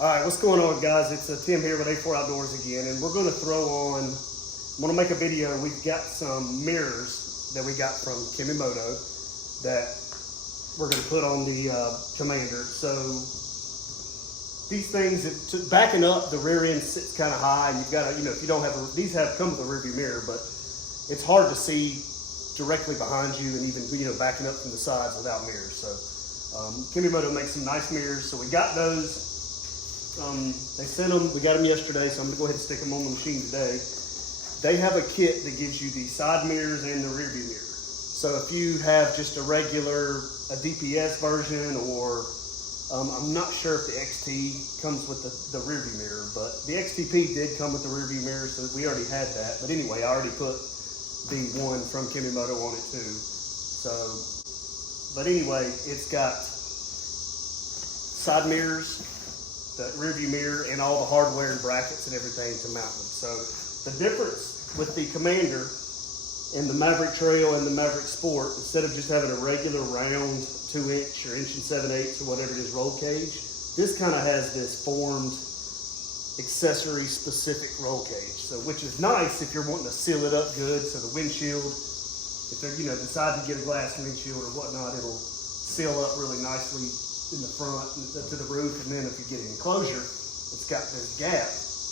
All right, what's going on, guys? It's Tim here with A4 Outdoors again, and we're going to throw on, I'm going to make a video. We've got some mirrors that we got from Kemimoto that we're going to put on the Commander. So these things, backing up, the rear end sits kind of high. You've got to, if you don't have, these come with a rear view mirror, but it's hard to see directly behind you and even, backing up from the sides without mirrors. So Kemimoto makes some nice mirrors. So we got those. They sent them, we got them yesterday, so I'm gonna go ahead and stick them on the machine today. They have a kit that gives you the side mirrors and the rear view mirror. So if you have just a DPS version, or I'm not sure if the XT comes with the rear view mirror, but the XTP did come with the rear view mirror, so we already had that. But anyway, I already put the one from Kemimoto on it too. So, but anyway, it's got side mirrors, the rear view mirror, and all the hardware and brackets and everything to mount them. So the difference with the Commander and the Maverick Trail and the Maverick Sport, instead of just having a regular round 2-inch or 1 7/8 or whatever it is roll cage, this kind of has this formed accessory specific roll cage. So which is nice if you're wanting to seal it up good, so the windshield, if they're decide to get a glass windshield or whatnot, it'll seal up really nicely in the front to the roof. And then if you get an enclosure, it's got this gap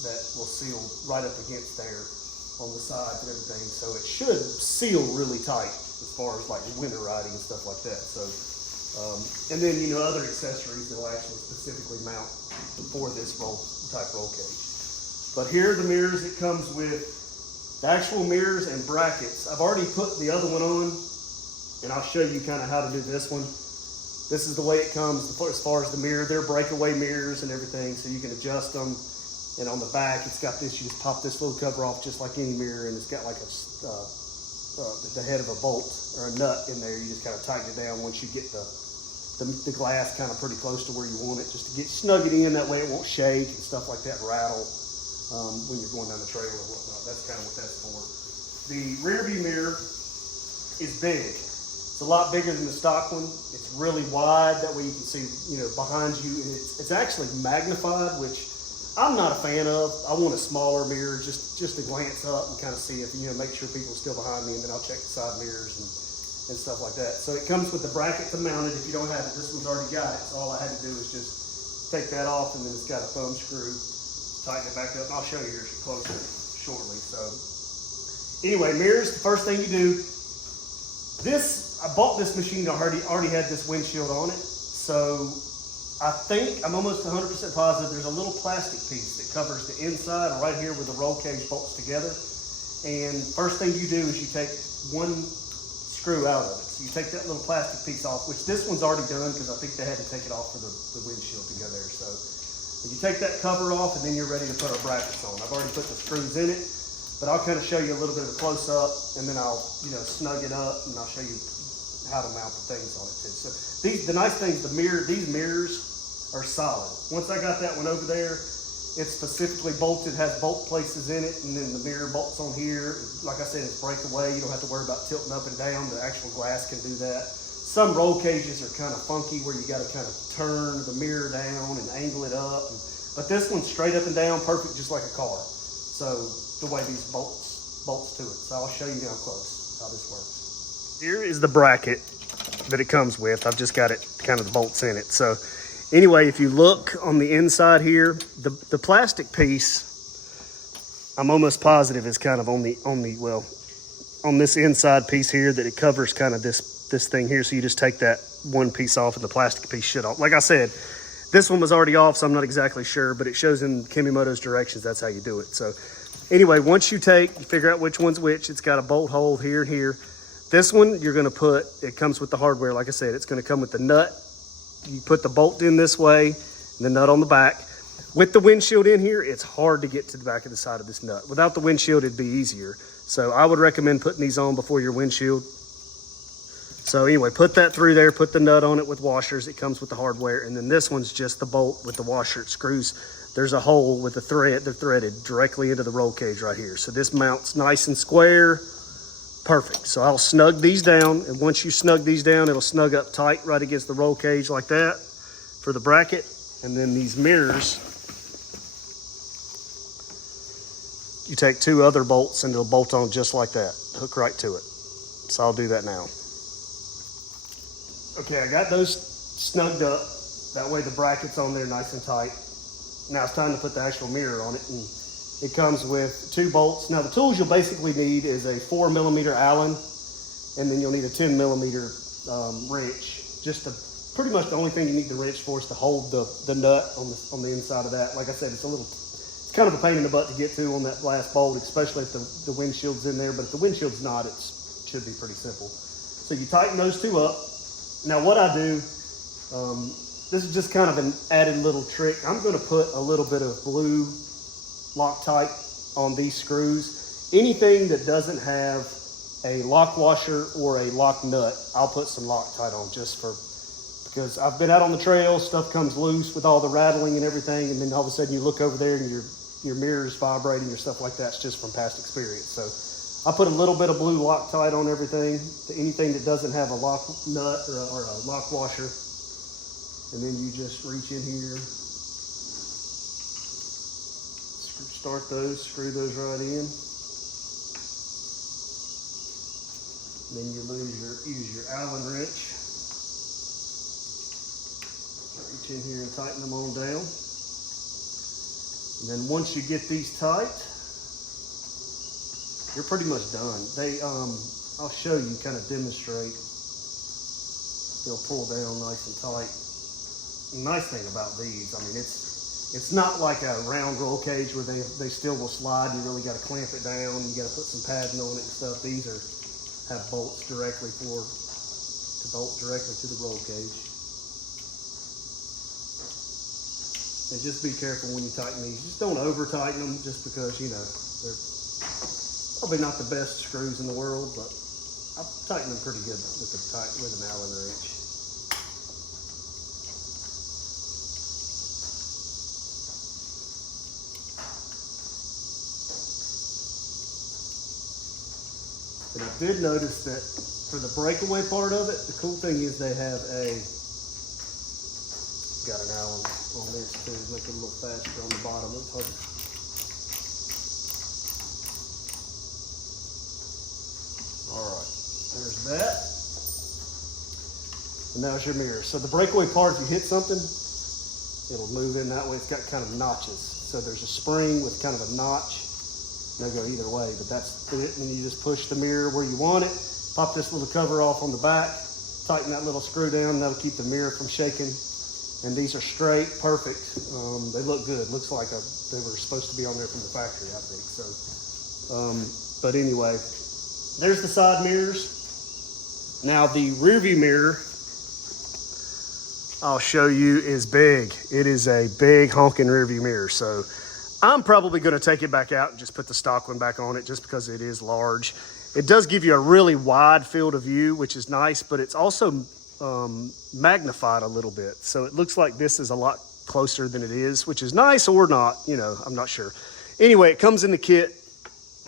that will seal right up against there on the sides and everything. So it should seal really tight as far as like winter riding and stuff like that. So, and then, other accessories that will actually specifically mount for this type roll cage. But here are the mirrors it comes with, the actual mirrors and brackets. I've already put the other one on, and I'll show you kind of how to do this one. This is the way it comes as far as the mirror. They're breakaway mirrors and everything, so you can adjust them. And on the back, it's got this, you just pop this little cover off just like any mirror, and it's got like the head of a bolt or a nut in there. You just kind of tighten it down once you get the glass kind of pretty close to where you want it, just to snug it in. That way it won't shake and stuff like that, rattle when you're going down the trail or whatnot. That's kind of what that's for. The rear view mirror is big. It's a lot bigger than the stock one. It's really wide. That way you can see, behind you. And it's actually magnified, which I'm not a fan of. I want a smaller mirror, just to glance up and kind of see if, make sure people are still behind me, and then I'll check the side mirrors and stuff like that. So it comes with the bracket to mount it. If you don't have it, this one's already got it. So all I had to do is just take that off, and then it's got a thumb screw, tighten it back up. I'll show you here closer shortly. So anyway, mirrors, the first thing you do, I bought this machine already had this windshield on it. So I'm almost 100% positive there's a little plastic piece that covers the inside right here where the roll cage bolts together. And first thing you do is you take one screw out of it. So you take that little plastic piece off, which this one's already done because I think they had to take it off for the windshield to go there. So you take that cover off, and then you're ready to put our brackets on. I've already put the screws in it, but I'll kind of show you a little bit of a close up, and then I'll snug it up, and I'll show you how to mount the things on it too. So the nice thing is these mirrors are solid. Once I got that one over there, it's specifically bolted, has bolt places in it, and then the mirror bolts on here. Like I said, it's breakaway. You don't have to worry about tilting up and down. The actual glass can do that. Some roll cages are kind of funky where you got to kind of turn the mirror down and angle it up. But this one's straight up and down, perfect, just like a car. So the way these bolts to it. So I'll show you down close how this works. Here is the bracket that it comes with. I've just got it, kind of the bolts in it. So anyway, if you look on the inside here, the plastic piece, I'm almost positive is kind of on this inside piece here, that it covers kind of this thing here. So you just take that one piece off and the plastic piece should off. Like I said, this one was already off, so I'm not exactly sure, but it shows in Kemimoto's directions, that's how you do it. So anyway, once you figure out which one's which, it's got a bolt hole here and here. This one, you're gonna it comes with the hardware. Like I said, it's gonna come with the nut. You put the bolt in this way, and the nut on the back. With the windshield in here, it's hard to get to the back of the side of this nut. Without the windshield, it'd be easier. So I would recommend putting these on before your windshield. So anyway, put that through there, put the nut on it with washers. It comes with the hardware. And then this one's just the bolt with the washer. It screws. There's a hole with the thread. They're threaded directly into the roll cage right here. So this mounts nice and square. Perfect. So I'll snug these down. And once you snug these down, it'll snug up tight right against the roll cage like that for the bracket. And then these mirrors you take 2 other bolts and it'll bolt on just like that. Hook right to it. So I'll do that now. Okay, I got those snugged up. That way the bracket's on there nice and tight. Now it's time to put the actual mirror on it. And it comes with 2 bolts. Now the tools you'll basically need is a 4mm Allen, and then you'll need a 10mm wrench. Pretty much the only thing you need the wrench for is to hold the nut on the inside of that. Like I said, it's kind of a pain in the butt to get to on that last bolt, especially if the windshield's in there. But if the windshield's not, it should be pretty simple. So you tighten those 2 up. Now what I do, this is just kind of an added little trick. I'm going to put a little bit of blue Loctite on these screws. Anything that doesn't have a lock washer or a lock nut, I'll put some Loctite on because I've been out on the trail, stuff comes loose with all the rattling and everything, and then all of a sudden you look over there and your mirror's vibrating or stuff like that. It's just from past experience. So I put a little bit of blue Loctite on everything, anything that doesn't have a lock nut or a lock washer. And then you just reach in here, start those, screw those right in. Then you use your Allen wrench. Reach in here and tighten them on down. And then once you get these tight, you're pretty much done. I'll show you, kind of demonstrate. They'll pull down nice and tight. The nice thing about these, I mean, it's not like a round roll cage where they still will slide. You really got to clamp it down. You got to put some padding on it and stuff. These have bolts to bolt directly to the roll cage. And just be careful when you tighten these. Just don't over tighten them, just because they're probably not the best screws in the world, but I've tightened them pretty good with an Allen wrench. And I did notice that for the breakaway part of it, the cool thing is they have got an Allen on this too, make it a little faster on the bottom. All right, there's that. And now it's your mirror. So the breakaway part, if you hit something, it'll move in that way. It's got kind of notches. So there's a spring with kind of a notch. They'll go either way, but that's it. And you just push the mirror where you want it. Pop this little cover off on the back. Tighten that little screw down. That'll keep the mirror from shaking. And these are straight, perfect. They look good. Looks like they were supposed to be on there from the factory, I think. So, but anyway, there's the side mirrors. Now the rear view mirror, I'll show you, is big. It is a big honking rear view mirror. So I'm probably going to take it back out and just put the stock one back on it, just because it is large. It does give you a really wide field of view, which is nice, but it's also magnified a little bit. So it looks like this is a lot closer than it is, which is nice or not, I'm not sure. Anyway, it comes in the kit.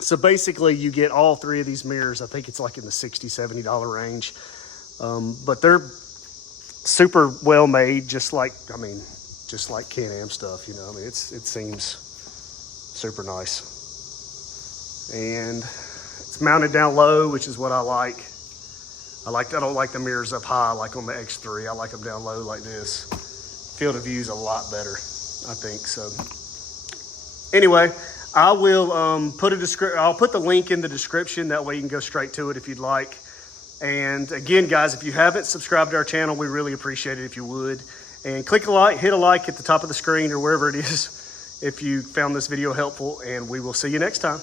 So basically you get all 3 of these mirrors. I think it's like in the $60, $70 range. But they're super well made, just like Can-Am stuff, it seems super nice. And it's mounted down low, which is what I like. I don't like the mirrors up high like on the X3. I like them down low like this. Field of view is a lot better, I think. So anyway, I will I'll put the link in the description. That way you can go straight to it if you'd like. And again, guys, if you haven't subscribed to our channel, we really appreciate it if you would. And hit a like at the top of the screen or wherever it is if you found this video helpful. And we will see you next time.